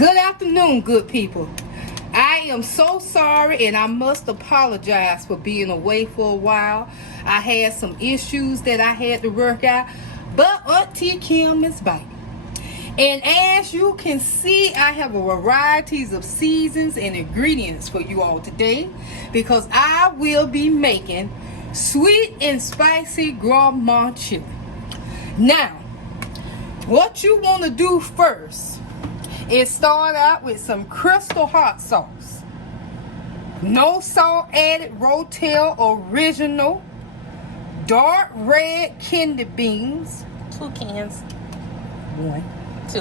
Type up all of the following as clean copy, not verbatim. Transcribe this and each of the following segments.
Good afternoon, good people. I am so sorry and I must apologize for being away for a while. I had some issues that I had to work out, but Auntie Kim is back. And as you can see, I have a varieties of seasons and ingredients for you all today because I will be making sweet and spicy gourmand chili. Now, what you want to do first is start out with some crystal hot sauce. No salt added Rotel original dark red kidney beans. 2 cans. One. 2.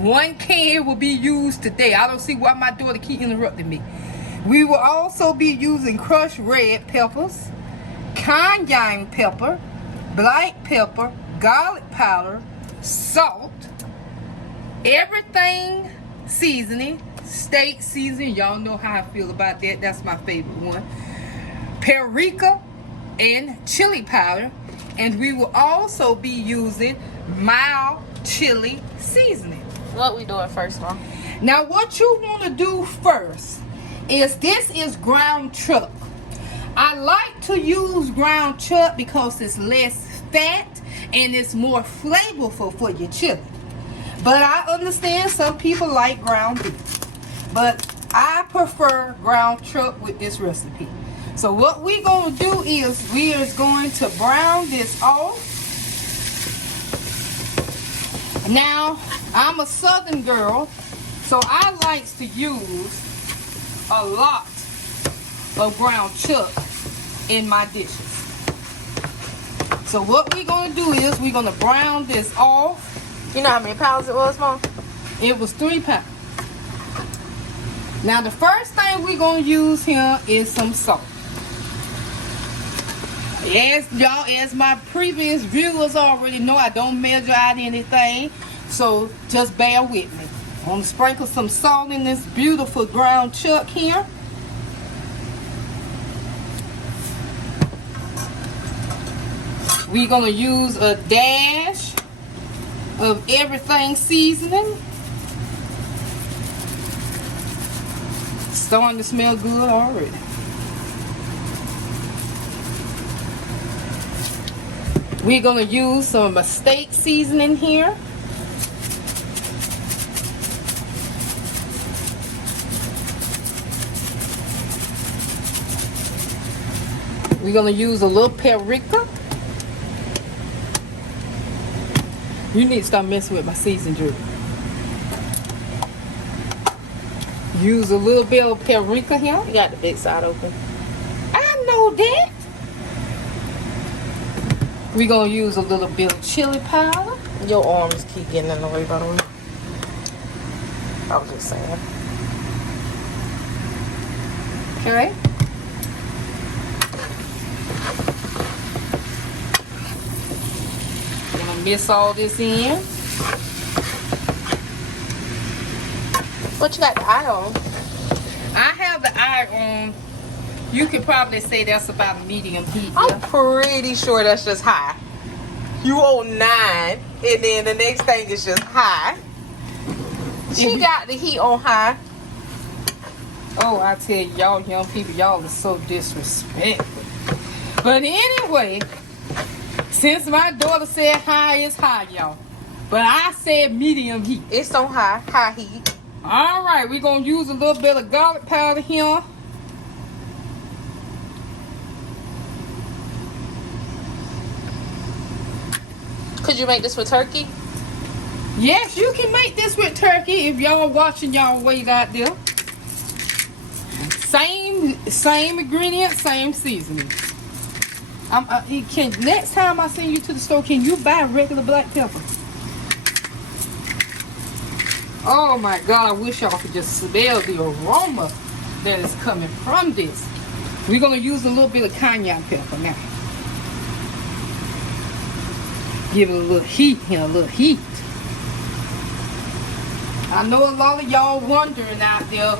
1 can will be used today. I don't see why my daughter keep interrupting me. We will also be using crushed red peppers, cayenne pepper, black pepper, garlic powder, salt, everything seasoning, steak seasoning. Y'all know how I feel about that. That's my favorite one. Paprika and chili powder. And we will also be using mild chili seasoning. What we doing first, Mom? Now what you want to do first is this is ground chuck. I like to use ground chuck because it's less fat and it's more flavorful for your chili. But I understand some people like ground beef. But I prefer ground chuck with this recipe. So what we're going to do is we are going to brown this off. Now, I'm a southern girl, so I like to use a lot of ground chuck in my dishes. So what we're going to do is we're going to brown this off. You know how many pounds it was, Mom? It was 3 pounds. Now the first thing we're going to use here is some salt. As my previous viewers already know, I don't measure out anything, so just bear with me. I'm going to sprinkle some salt in this beautiful ground chuck here. We're going to use a dash of everything seasoning. Starting to smell good already. We're going to use some steak seasoning here. We're going to use a little paprika. You need to stop messing with my season, Drew. Use a little bit of paprika here. You got the big side open. I know that. We're going to use a little bit of chili powder. Your arms keep getting in the way, by the way. I was just saying. Okay. Gonna mix all this in. What you got the eye on? I have the eye on. You could probably say that's about medium heat. I'm pretty sure that's just high. You on 9, and then the next thing is just high. She got the heat on high. Oh, I tell y'all young people, y'all are so disrespectful. But anyway, since my daughter said high, it's high, y'all. But I said medium heat. It's on high heat. All right, we're going to use a little bit of garlic powder here. Could you make this with turkey? Yes, you can make this with turkey if y'all watching y'all weight out there. Same ingredients, same seasoning. Next time I send you to the store, can you buy regular black pepper? Oh my God, I wish y'all could just smell the aroma that is coming from this. We're going to use a little bit of cayenne pepper now. Give it a little heat here, a little heat. I know a lot of y'all wondering out there,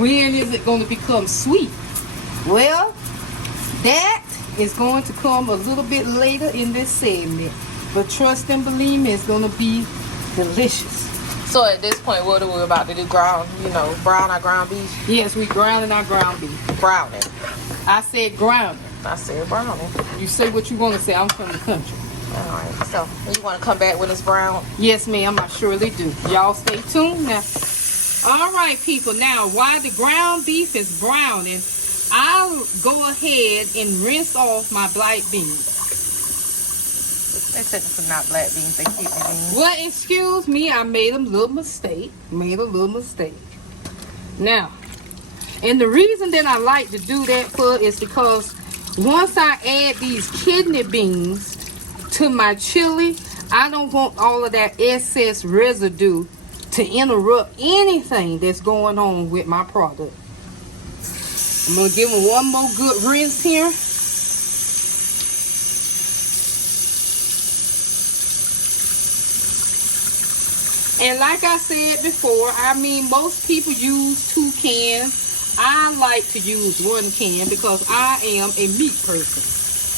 when is it going to become sweet? Well, that is going to come a little bit later in this segment. But trust and believe me, it's going to be delicious. So at this point, what are we about to do? Brown our ground beef? Yes, we grinding our ground beef. Browning. I said ground. I said browning. You say what you want to say. I'm from the country. Alright, so you want to come back when it's brown? Yes, ma'am, I surely do. Y'all stay tuned now. All right, people. Now, while the ground beef is browning, I'll go ahead and rinse off my black beans. They're technically not black beans, they kidney beans. Well, excuse me, I made a little mistake. Now, and the reason that I like to do that for is because once I add these kidney beans to my chili, I don't want all of that excess residue to interrupt anything that's going on with my product. I'm going to give them one more good rinse here. And like I said before, I mean, most people use 2 cans. I like to use 1 can because I am a meat person.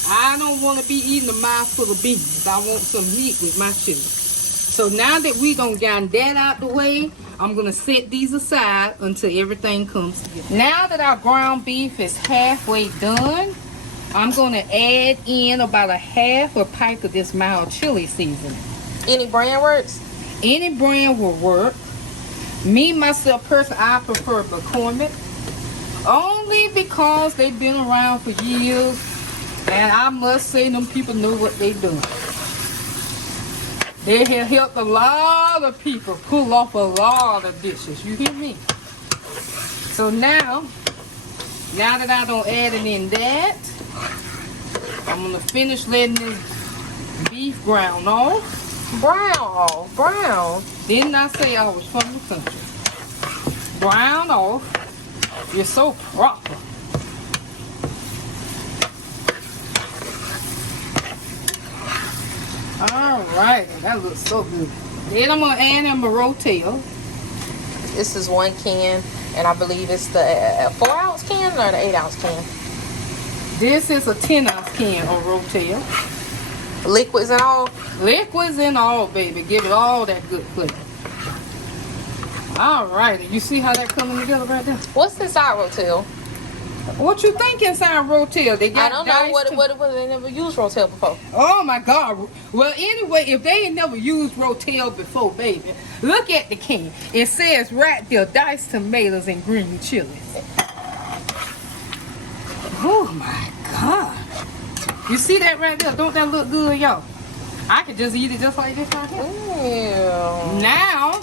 I don't want to be eating a mouthful of beans. I want some meat with my chili. So now that we done got that out the way, I'm going to set these aside until everything comes together. Now that our ground beef is halfway done, I'm going to add in about a half a pipe of this mild chili seasoning. Any brand works? Any brand will work. Me, myself, personally, I prefer McCormick. Only because they've been around for years. And I must say, them people know what they're doing. They have helped a lot of people pull off a lot of dishes. You hear me? So now that I done added in that, I'm going to finish letting this beef brown off. Brown. Didn't I say I was from the country? Brown off. You're so proper. Alright, that looks so good. Then I'm going to add in my Rotel. This is 1 can, and I believe it's the 4-ounce can or the 8-ounce can? This is a 10-ounce can of Rotel. Liquids and all? Liquids and all, baby. Give it all that good flavor. Alright, you see how that coming together right there? What's inside Rotel? What you think inside Rotel? They got I don't know what they never used Rotel before. Oh my God. Well, anyway, if they ain't never used Rotel before, baby, look at the can. It says right there, diced tomatoes and green chilies. Oh my God. You see that right there? Don't that look good, y'all? I could just eat it just like this right here. Ew. Now,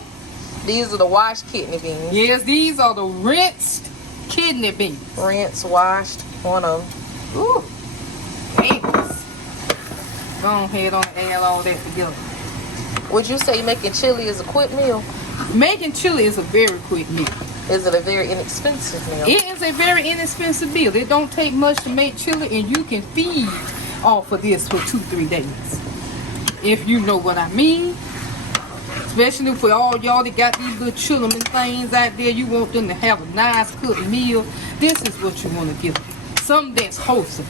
these are the washed kidney beans. yes, these are the rinsed kidney beans. Rinsed, washed, one of them. Ooh. Thanks. Go ahead and add all that together. Would you say making chili is a quick meal? Making chili is a very quick meal. Is it a very inexpensive meal? It is a very inexpensive meal. It don't take much to make chili, and you can feed off of this for 2-3 days. If you know what I mean. Especially for all y'all that got these little children things out there, you want them to have a nice cooked meal. This is what you want to give them. Something that's wholesome.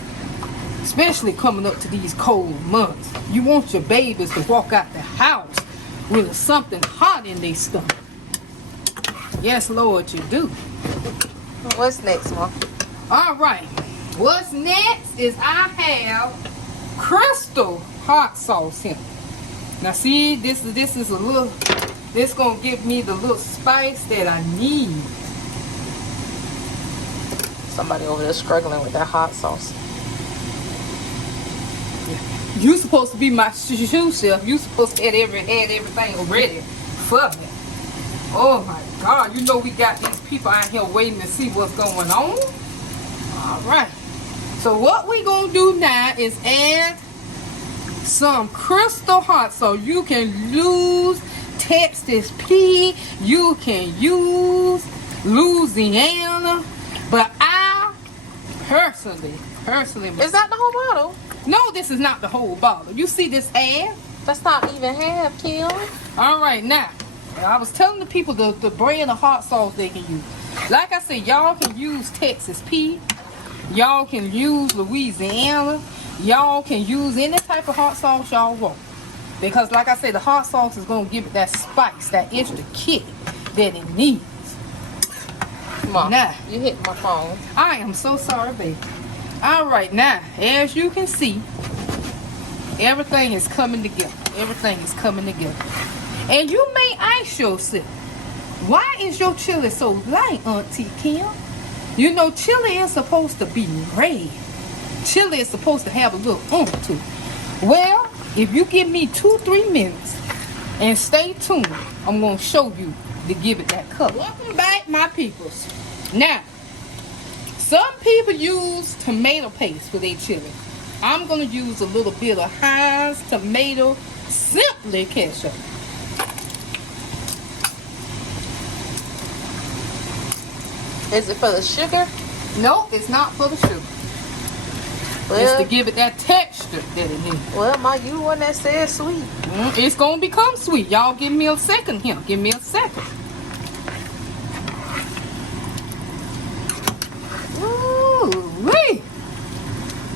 Especially coming up to these cold months. You want your babies to walk out the house with something hot in their stomach. Yes, Lord, you do. What's next, Mom? All right. What's next is I have Crystal hot sauce here. Now see, this is a little, this gonna give me the little spice that I need. Somebody over there struggling with that hot sauce. You supposed to be my shoe chef. You supposed to have everything ready for me. Oh my God, you know we got these people out here waiting to see what's going on. All right. So what we gonna do now is add some Crystal hot sauce. You can use Texas Pea. You can use Louisiana. But I personally. Is that the whole bottle? No, this is not the whole bottle. You see this half? That's not even half, Kim. All right, now, I was telling the people the brand of hot sauce they can use. Like I said, y'all can use Texas Pea. Y'all can use Louisiana. Y'all can use any type of hot sauce y'all want. Because like I said, the hot sauce is going to give it that spice, that extra kick that it needs. Mom, Now, you hit my phone. I am so sorry, baby. All right, now, as you can see, everything is coming together. Everything is coming together. And you may ask yourself, why is your chili so light, Auntie Kim? You know, chili is supposed to be red. Chili is supposed to have a little oomph to it. Well, if you give me 2-3 minutes and stay tuned, I'm going to show you to give it that color. Welcome back, my peoples. Now, some people use tomato paste for their chili. I'm going to use a little bit of Heinz tomato simply ketchup. Is it for the sugar? No, it's not for the sugar. Well, it's to give it that texture that it needs. Well, Ma, you one that said sweet. It's going to become sweet. Y'all give me a second here. Give me a second. Ooh-wee.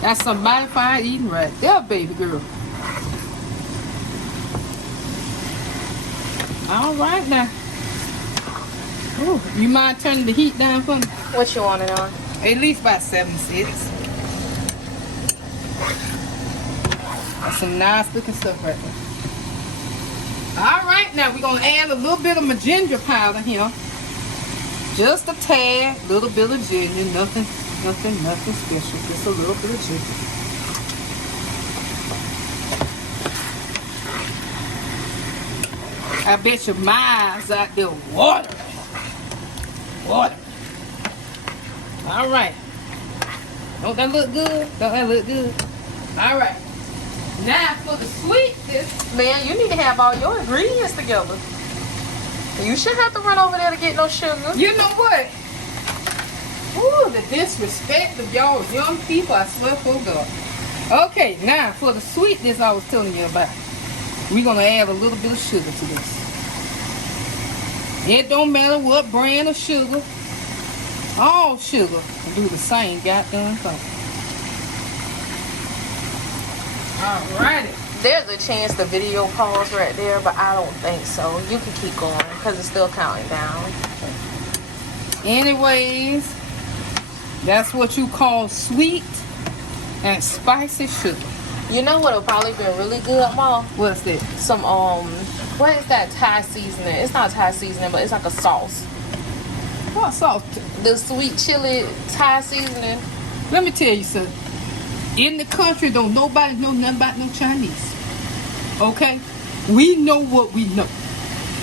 That's some mighty fine eating right there, baby girl. All right now. Ooh, you mind turning the heat down for me? What you want it on? At least about 7-6. That's some nice looking stuff right there. All right, now we're gonna add a little bit of my ginger powder here. Just a tad, little bit of ginger, nothing special. Just a little bit of ginger. I bet your mind's out there watering. All right. Don't that look good? Don't that look good? All right. Now for the sweetness. Man, you need to have all your ingredients together. You shouldn't have to run over there to get no sugar. You know what? Ooh, the disrespect of y'all young people, I swear for God. Okay, now for the sweetness I was telling you about. We're going to add a little bit of sugar to this. It don't matter what brand of sugar. All sugar can do the same goddamn thing. Alrighty. There's a chance the video paused right there, but I don't think so. You can keep going because it's still counting down. Anyways, that's what you call sweet and spicy sugar. You know what would probably been really good, Mom? What's that? Some what is that Thai seasoning? It's not Thai seasoning, but it's like a sauce. What sauce? The sweet chili Thai seasoning. Let me tell you something. In the country, don't nobody know nothing about no Chinese. Okay? We know what we know.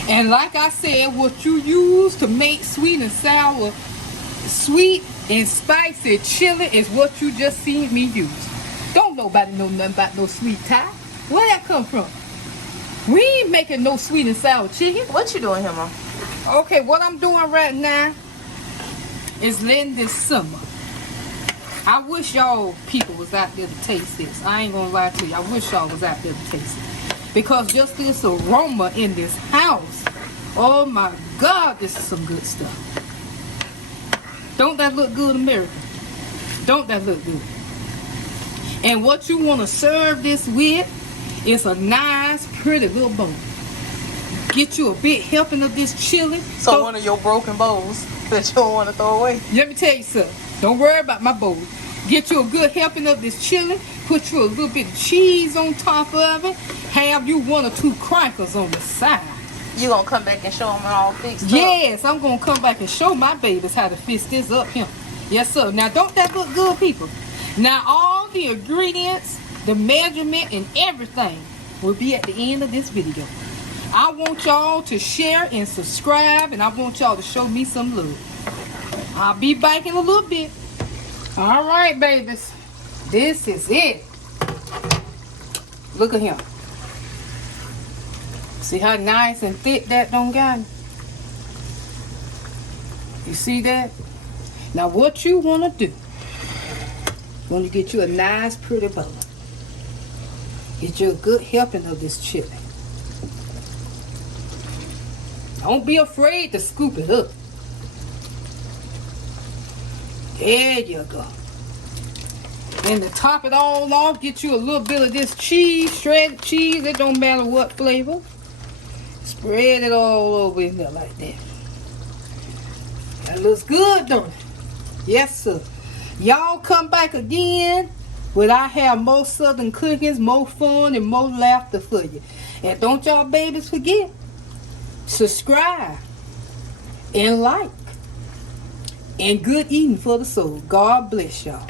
And like I said, what you use to make sweet and sour, sweet and spicy chili is what you just seen me use. Don't nobody know nothing about no sweet Thai. Where that come from? We ain't making no sweet and sour chicken. What you doing here, Mom? Okay, what I'm doing right now is letting this simmer. I wish y'all people was out there to taste this. I ain't gonna lie to you. I wish y'all was out there to taste it. Because just this aroma in this house, oh my God, this is some good stuff. Don't that look good, America? Don't that look good? And what you want to serve this with is a nice, pretty little bowl. Get you a big helping of this chili. So one of your broken bowls that you don't want to throw away. Let me tell you something. Don't worry about my bowl. Get you a good helping of this chili. Put you a little bit of cheese on top of it. Have you 1 or 2 crackers on the side. You gonna come back and show them all fixed up? Yes, I'm gonna come back and show my babies how to fix this up here. Yes, sir. Now, don't that look good, people? Now, all the ingredients, the measurement, and everything will be at the end of this video. I want y'all to share and subscribe, and I want y'all to show me some love. I'll be back in a little bit. All right, babies. This is it. Look at him. See how nice and thick that done got? You see that? Now what you want to do, when you get you a nice pretty bowl, get you a good helping of this chili. Don't be afraid to scoop it up. There you go. And to top it all off, get you a little bit of this cheese, shredded cheese. It don't matter what flavor. Spread it all over in there like that. That looks good, don't it? Yes, sir. Y'all come back again when I have more Southern cookings, more fun, and more laughter for you. And don't y'all babies forget, subscribe and like. And good eating for the soul. God bless y'all.